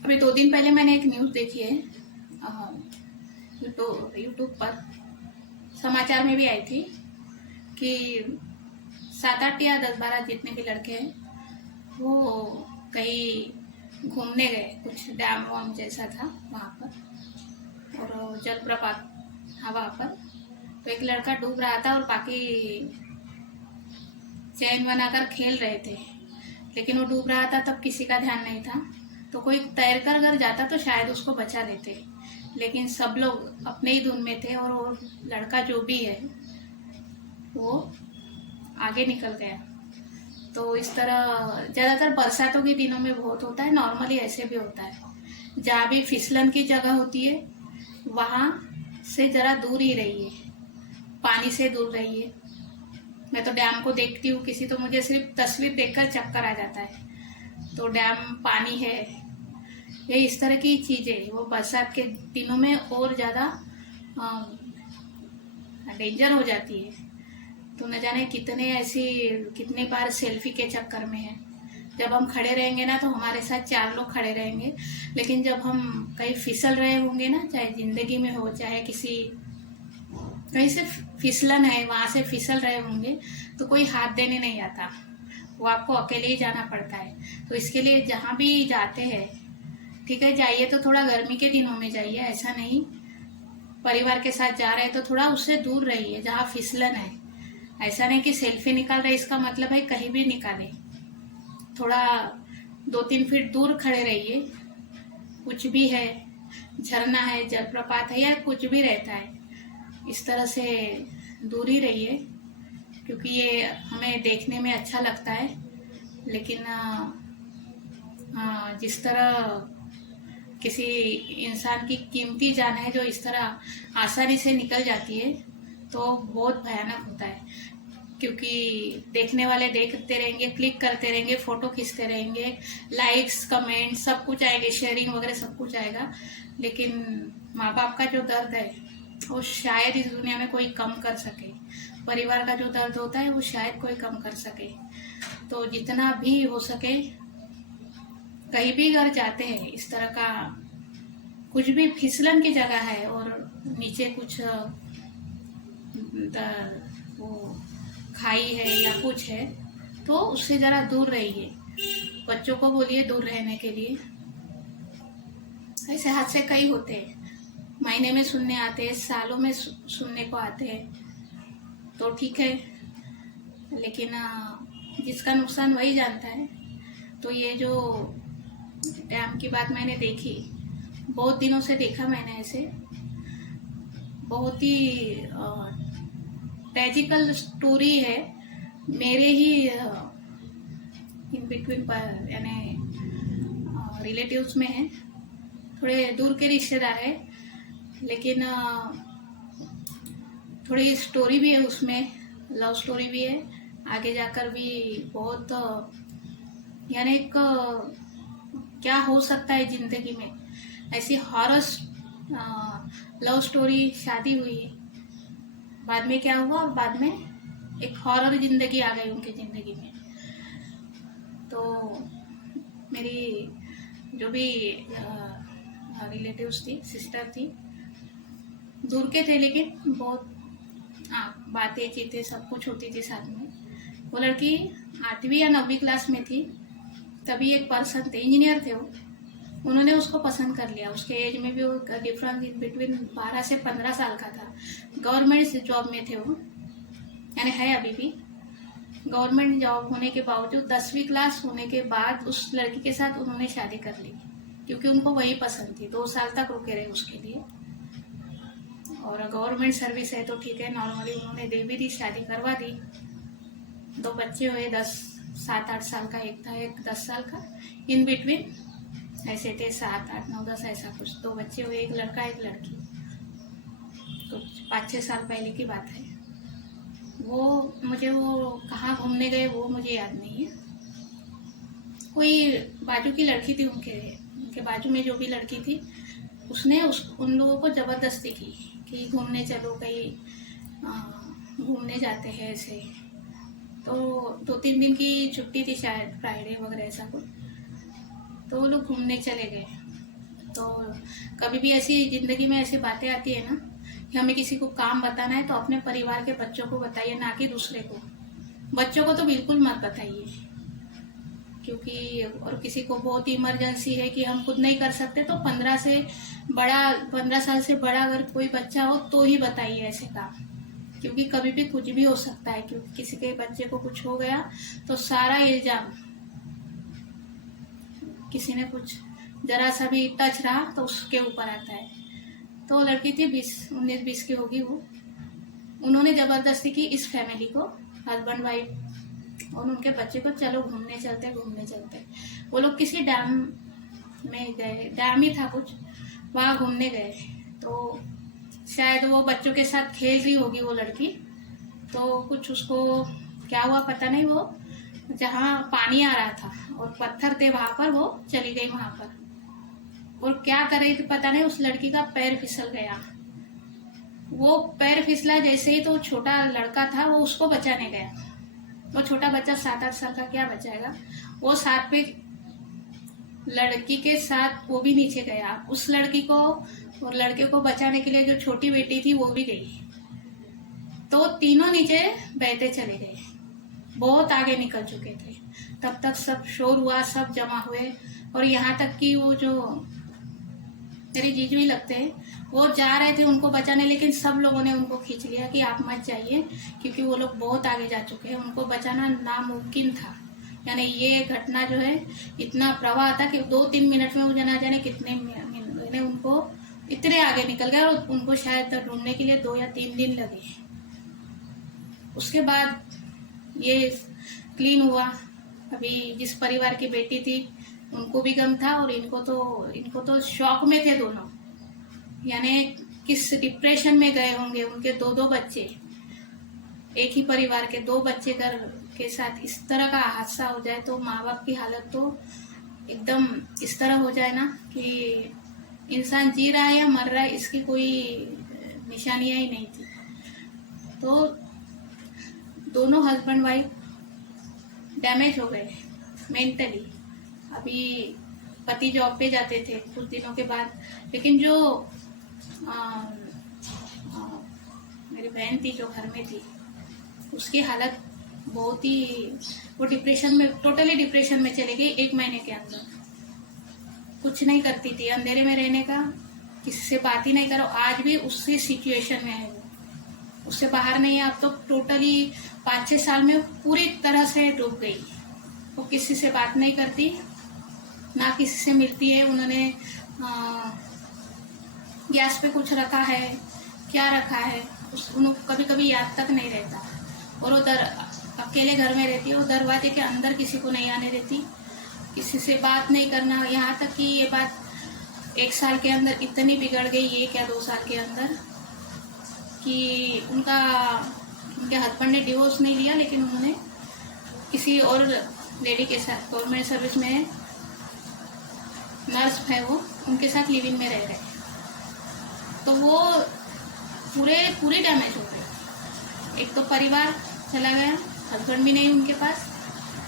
अभी 2 दिन पहले मैंने एक न्यूज़ देखी है यूट्यूब पर, समाचार में भी आई थी कि 7-8 या 10-12 जितने भी लड़के हैं वो कहीं घूमने गए, कुछ डैम वाम जैसा था वहाँ पर और जलप्रपात हाँ वहाँ पर। तो एक लड़का डूब रहा था और बाकी चैन बनाकर खेल रहे थे, लेकिन वो डूब रहा था तब किसी का ध्यान नहीं था। तो कोई तैरकर अगर जाता तो शायद उसको बचा लेते, लेकिन सब लोग अपने ही धुन में थे और वो लड़का जो भी है वो आगे निकल गया। तो इस तरह ज़्यादातर बरसातों के दिनों में बहुत होता है, नॉर्मली ऐसे भी होता है। जहाँ भी फिसलन की जगह होती है वहाँ से ज़रा दूर ही रहिए, पानी से दूर रहिए। मैं तो डैम को देखती हूँ किसी तो मुझे सिर्फ तस्वीर देखकर चक्कर आ जाता है। तो डैम पानी है, ये इस तरह की चीज़ें वो बरसात के दिनों में और ज़्यादा डेंजर हो जाती है। तो न जाने कितने बार सेल्फी के चक्कर में है। जब हम खड़े रहेंगे ना तो हमारे साथ 4 लोग खड़े रहेंगे, लेकिन जब हम कहीं फिसल रहे होंगे ना, चाहे जिंदगी में हो चाहे कहीं से फिसलन है वहां से फिसल रहे होंगे, तो कोई हाथ देने नहीं आता, वो आपको अकेले ही जाना पड़ता है। तो इसके लिए जहाँ भी जाते हैं, ठीक है जाइए तो थोड़ा गर्मी के दिनों में जाइए, ऐसा नहीं परिवार के साथ जा रहे हैं तो थोड़ा उससे दूर रहिए जहाँ फिसलन है। ऐसा नहीं कि सेल्फी निकाल रहे इसका मतलब है कहीं भी निकाले, थोड़ा 2-3 फीट दूर खड़े रहिए। कुछ भी है, झरना है, जलप्रपात है या कुछ भी रहता है, इस तरह से दूर ही रहिए, क्योंकि ये हमें देखने में अच्छा लगता है, लेकिन जिस तरह किसी इंसान की कीमती जान है जो इस तरह आसानी से निकल जाती है तो बहुत भयानक होता है। क्योंकि देखने वाले देखते रहेंगे, क्लिक करते रहेंगे, फोटो खींचते रहेंगे, लाइक्स कमेंट सब कुछ आएंगे, शेयरिंग वगैरह सब कुछ आएगा, लेकिन माँ बाप का जो दर्द है वो शायद इस दुनिया में कोई कम कर सके। परिवार का जो दर्द होता है वो शायद कोई कम कर सके। तो जितना भी हो सके कहीं भी अगर जाते हैं इस तरह का कुछ भी फिसलन की जगह है और नीचे कुछ वो खाई है या कुछ है तो उससे जरा दूर रहिए। बच्चों को बोलिए दूर रहने के लिए। ऐसे हादसे कई होते हैं, महीने में सुनने आते हैं, सालों में सुनने को आते हैं, तो ठीक है, लेकिन जिसका नुकसान वही जानता है। तो ये जो डैम की बात मैंने देखी, बहुत दिनों से देखा मैंने, ऐसे बहुत ही ट्रेजिकल स्टोरी है। मेरे ही इन बिटवीन पर यानी रिलेटिव्स में है, थोड़े दूर के रिश्तेदार है, लेकिन थोड़ी स्टोरी भी है उसमें, लव स्टोरी भी है, आगे जाकर भी बहुत यानी एक क्या हो सकता है जिंदगी में, ऐसी हॉरर लव स्टोरी, शादी हुई, बाद में क्या हुआ, बाद में एक हॉरर जिंदगी आ गई उनकी जिंदगी में। तो मेरी जो भी रिलेटिव्स थी, सिस्टर थी, दूर के थे लेकिन बहुत बातें चीतें सब कुछ होती थी साथ में। वो लड़की 8वीं या 9वीं क्लास में थी, तभी एक पर्सन थे, इंजीनियर थे वो, उन्होंने उसको पसंद कर लिया। उसके एज में भी वो डिफरेंस इन बिटवीन 12 से 15 साल का था। गवर्नमेंट जॉब में थे वो, यानी है अभी भी। गवर्नमेंट जॉब होने के बावजूद 10वीं क्लास होने के बाद उस लड़की के साथ उन्होंने शादी कर ली, क्योंकि उनको वही पसंद थी। 2 साल तक रुके रहे उसके लिए, और गवर्नमेंट सर्विस है तो ठीक है, नॉर्मली उन्होंने दे भी दी, शादी करवा दी। 2 बच्चे हुए, 7-8 साल का एक था, एक 10 साल का, इन बिटवीन ऐसे थे 7, 8, 9, 10 ऐसा कुछ। 2 बच्चे हुए, एक लड़का एक लड़की। तो 5-6 साल पहले की बात है। वो कहाँ घूमने गए वो मुझे याद नहीं है। कोई बाजू की लड़की थी, उनके बाजू में जो भी लड़की थी, उसने उन लोगों को जबरदस्ती की कि घूमने चलो, कहीं घूमने जाते हैं ऐसे। तो 2-3 दिन की छुट्टी थी शायद, फ्राइडे वगैरह ऐसा कुछ, तो वो लोग घूमने चले गए। तो कभी भी ऐसी ज़िंदगी में ऐसी बातें आती है ना कि हमें किसी को काम बताना है तो अपने परिवार के बच्चों को बताइए, ना कि दूसरे को। बच्चों को तो बिल्कुल मत बताइए, क्योंकि और किसी को बहुत इमरजेंसी है कि हम खुद नहीं कर सकते तो 15 साल से बड़ा अगर कोई बच्चा हो तो ही बताइए ऐसे काम, क्योंकि कभी भी कुछ भी हो सकता है। क्योंकि किसी के बच्चे को कुछ हो गया तो सारा इल्जाम, किसी ने कुछ जरा सा भी टच रहा तो उसके ऊपर आता है। तो लड़की थी 19-20 की होगी वो। उन्होंने जबरदस्ती की इस फैमिली को, हस्बैंड वाइफ और उनके बच्चे को, चलो घूमने चलते। वो लोग किसी डैम में गए, डैम ही था कुछ, वहाँ घूमने गए। तो शायद वो बच्चों के साथ खेल रही होगी वो लड़की, तो कुछ उसको क्या हुआ पता नहीं, वो जहाँ पानी आ रहा था और पत्थर थे वहां पर वो चली गई वहां पर, और क्या कर रही थी पता नहीं, उस लड़की का पैर फिसल गया। वो पैर फिसला जैसे ही तो छोटा लड़का था वो उसको बचाने गया। वो छोटा बच्चा 7-8 साल का क्या बचाएगा, वो साथ पे लड़की के साथ वो भी नीचे गया। उस लड़की को और लड़के को बचाने के लिए जो छोटी बेटी थी वो भी गई। तो तीनों नीचे बहते चले गए, बहुत आगे निकल चुके थे। तब तक सब शोर हुआ, सब जमा हुए, और यहाँ तक कि वो जो मेरे जीजू ही लगते हैं वो जा रहे थे उनको बचाने, लेकिन सब लोगों ने उनको खींच लिया कि आप मत जाइए, क्योंकि वो लोग बहुत आगे जा चुके हैं, उनको बचाना नामुमकिन था। यानी ये घटना जो है इतना प्रवाह था कि 2-3 मिनट में वो ना जाने कितने ने उनको इतने आगे निकल गए, और उनको शायद ढूंढने के लिए 2 या 3 दिन लगे। उसके बाद ये क्लीन हुआ। अभी जिस परिवार की बेटी थी उनको भी गम था, और इनको तो शॉक में थे दोनों। यानी किस डिप्रेशन में गए होंगे। उनके 2-2 बच्चे, एक ही परिवार के 2 बच्चे घर के साथ इस तरह का हादसा हो जाए तो माँ बाप की हालत तो एकदम इस तरह हो जाए ना कि इंसान जी रहा है या मर रहा है इसकी कोई निशानियां ही नहीं थी। तो दोनों हस्बैंड वाइफ डैमेज हो गए मेंटली। अभी पति जॉब पे जाते थे कुछ दिनों के बाद, लेकिन जो मेरी बहन थी जो घर में थी उसकी हालत बहुत ही, वो डिप्रेशन में, टोटली डिप्रेशन में चली गई 1 महीने के अंदर। कुछ नहीं करती थी, अंधेरे में रहने का, किसी से बात ही नहीं करो। आज भी उसी सिचुएशन में है वो, उससे बाहर नहीं है। अब तो टोटली 5-6 साल में पूरी तरह से डूब गई। वो किसी से बात नहीं करती, ना किसी से मिलती है। उन्होंने गैस पे कुछ रखा है, क्या रखा है उनको कभी कभी याद तक नहीं रहता। और वो अकेले घर में रहती है, वो दरवाजे के अंदर किसी को नहीं आने देती, किसी से बात नहीं करना। यहाँ तक कि ये बात 1 साल के अंदर इतनी बिगड़ गई, ये क्या 2 साल के अंदर, कि उनके हस्बैंड ने डिवोर्स नहीं लिया, लेकिन उन्होंने किसी और लेडी के साथ, गवर्नमेंट सर्विस में नर्स है वो, उनके साथ लिव इन में रह रहे। तो वो पूरे डैमेज हो गए। एक तो परिवार चला गया, हस्बैंड भी नहीं उनके पास,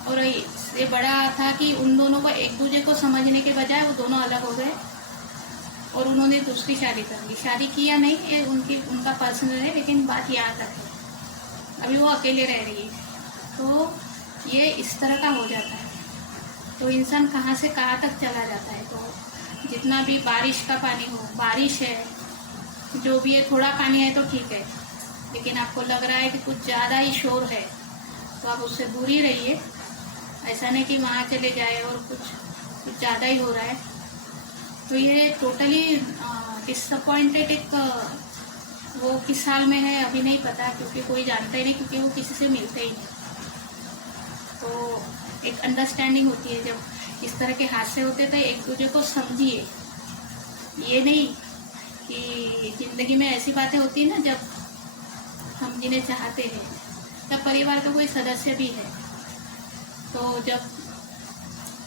और ये बड़ा था कि उन दोनों को एक दूसरे को समझने के बजाय वो दोनों अलग हो गए, और उन्होंने दूसरी शादी कर ली। शादी की या नहीं ये उनका पर्सनल है, लेकिन बात यहाँ तक है, अभी वो अकेले रह रही है। तो ये इस तरह का हो जाता है। तो इंसान कहाँ से कहाँ तक चला जाता है। तो जितना भी बारिश का पानी हो, बारिश है जो भी है, थोड़ा पानी है तो ठीक है, लेकिन आपको लग रहा है कि कुछ ज़्यादा ही शोर है तो आप उससे दूर ही रहिए। ऐसा नहीं कि वहाँ चले जाए और कुछ ज़्यादा ही हो रहा है। तो ये टोटली डिसअपॉइंटेड एक वो किस साल में है अभी नहीं पता, क्योंकि कोई जानता ही नहीं, क्योंकि वो किसी से मिलते ही नहीं। तो एक अंडरस्टैंडिंग होती है जब इस तरह के हादसे होते तो एक दूसरे को समझिए। ये नहीं कि ज़िंदगी में ऐसी बातें होती है ना जब हम जिन्हें चाहते हैं, जब परिवार का कोई सदस्य भी है, तो जब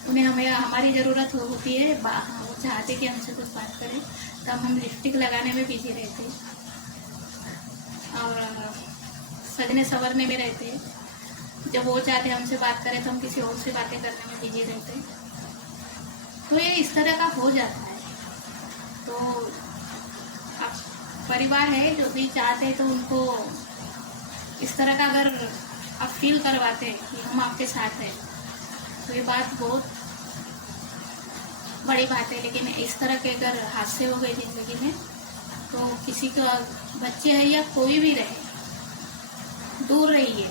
उन्हें हमारी ज़रूरत होती है, वो चाहते कि हमसे कुछ बात करें, तब हम लिपस्टिक लगाने में बिजी रहते और सजने संवरने में रहते। जब वो चाहते हमसे बात करें तो हम किसी और से बातें करने में बिजी रहते। तो ये इस तरह का हो जाता है। तो आप परिवार है जो भी चाहते हैं तो उनको इस तरह का अगर आप फील करवाते हैं कि हम आपके साथ हैं, तो ये बात बहुत बड़ी बात है। लेकिन इस तरह के अगर हादसे हो गए ज़िंदगी में, तो किसी का बच्चे है या कोई भी रहे, दूर रहिए।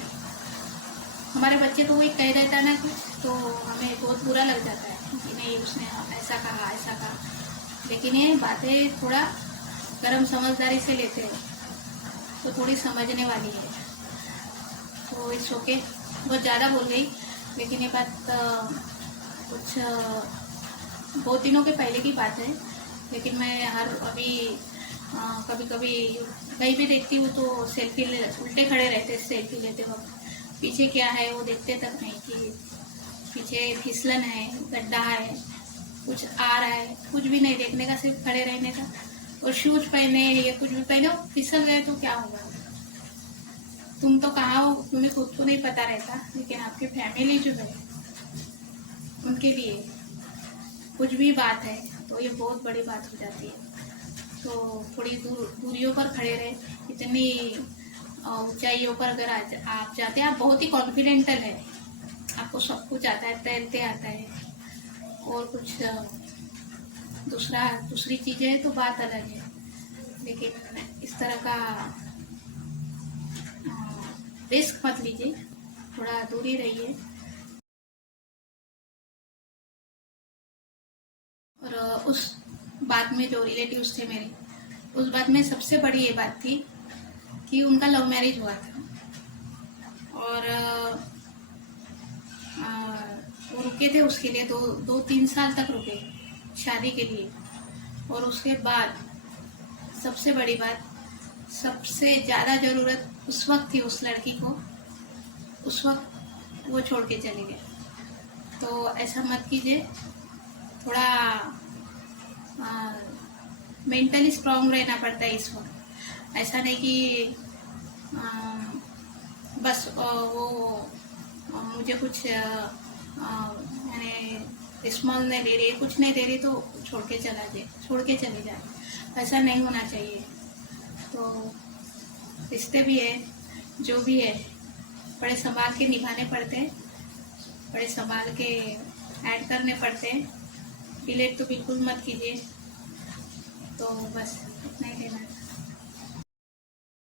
हमारे बच्चे तो वही कह देता है ना कुछ, तो हमें बहुत बुरा लग जाता है कि नहीं उसने ऐसा कहा। लेकिन ये बातें थोड़ा गर्म समझदारी से लेते हैं तो थोड़ी समझने वाली है। तो इस ओके, बहुत ज़्यादा बोल गई, लेकिन ये बात कुछ 2 दिनों के पहले की बात है। लेकिन मैं अभी कभी कभी कहीं भी देखती हूँ तो सेल्फी उल्टे खड़े रहते, सेल्फी लेते वक्त पीछे क्या है वो देखते तक नहीं कि पीछे फिसलन है, गड्ढा है, कुछ आ रहा है, कुछ भी नहीं देखने का, सिर्फ खड़े रहने का। और शूज पहने या कुछ भी पहने, फिसल गए तो क्या होगा? तुम तो कहाँ हो, तुम्हें खुद को नहीं पता रहता, लेकिन आपकी फैमिली जो है उनके लिए कुछ भी बात है तो ये बहुत बड़ी बात हो जाती है। तो थोड़ी दूरियों पर खड़े रहे। इतनी ऊंचाइयों पर अगर आप जाते हैं, आप बहुत ही कॉन्फिडेंटल है, आपको सब कुछ आता है, तैरते आता है, और कुछ दूसरी चीज़ें है तो बात अलग है। लेकिन इस तरह का रिस्क मत लीजिए, थोड़ा दूरी रहिए। और उस बात में जो रिलेटिव्स थे मेरे, उस बात में सबसे बड़ी ये बात थी कि उनका लव मैरिज हुआ था, और वो रुके थे उसके लिए, 2-3 साल तक रुके शादी के लिए। और उसके बाद सबसे बड़ी बात, सबसे ज़्यादा ज़रूरत उस वक्त थी उस लड़की को, उस वक्त वो छोड़ के चले गए। तो ऐसा मत कीजिए, थोड़ा मेंटली स्ट्रांग रहना पड़ता है इस वक्त। ऐसा नहीं कि बस वो मुझे कुछ मैंने रिस्पॉन्स नहीं दे रही, कुछ नहीं दे रही तो छोड़ के चले जाए, ऐसा नहीं होना चाहिए। तो रिश्ते भी है, जो भी है, बड़े संभाल के निभाने पड़ते हैं, बड़े संभाल के ऐड करने पड़ते हैं। डिलीट तो बिल्कुल मत कीजिए। तो बस इतना ही कहना है।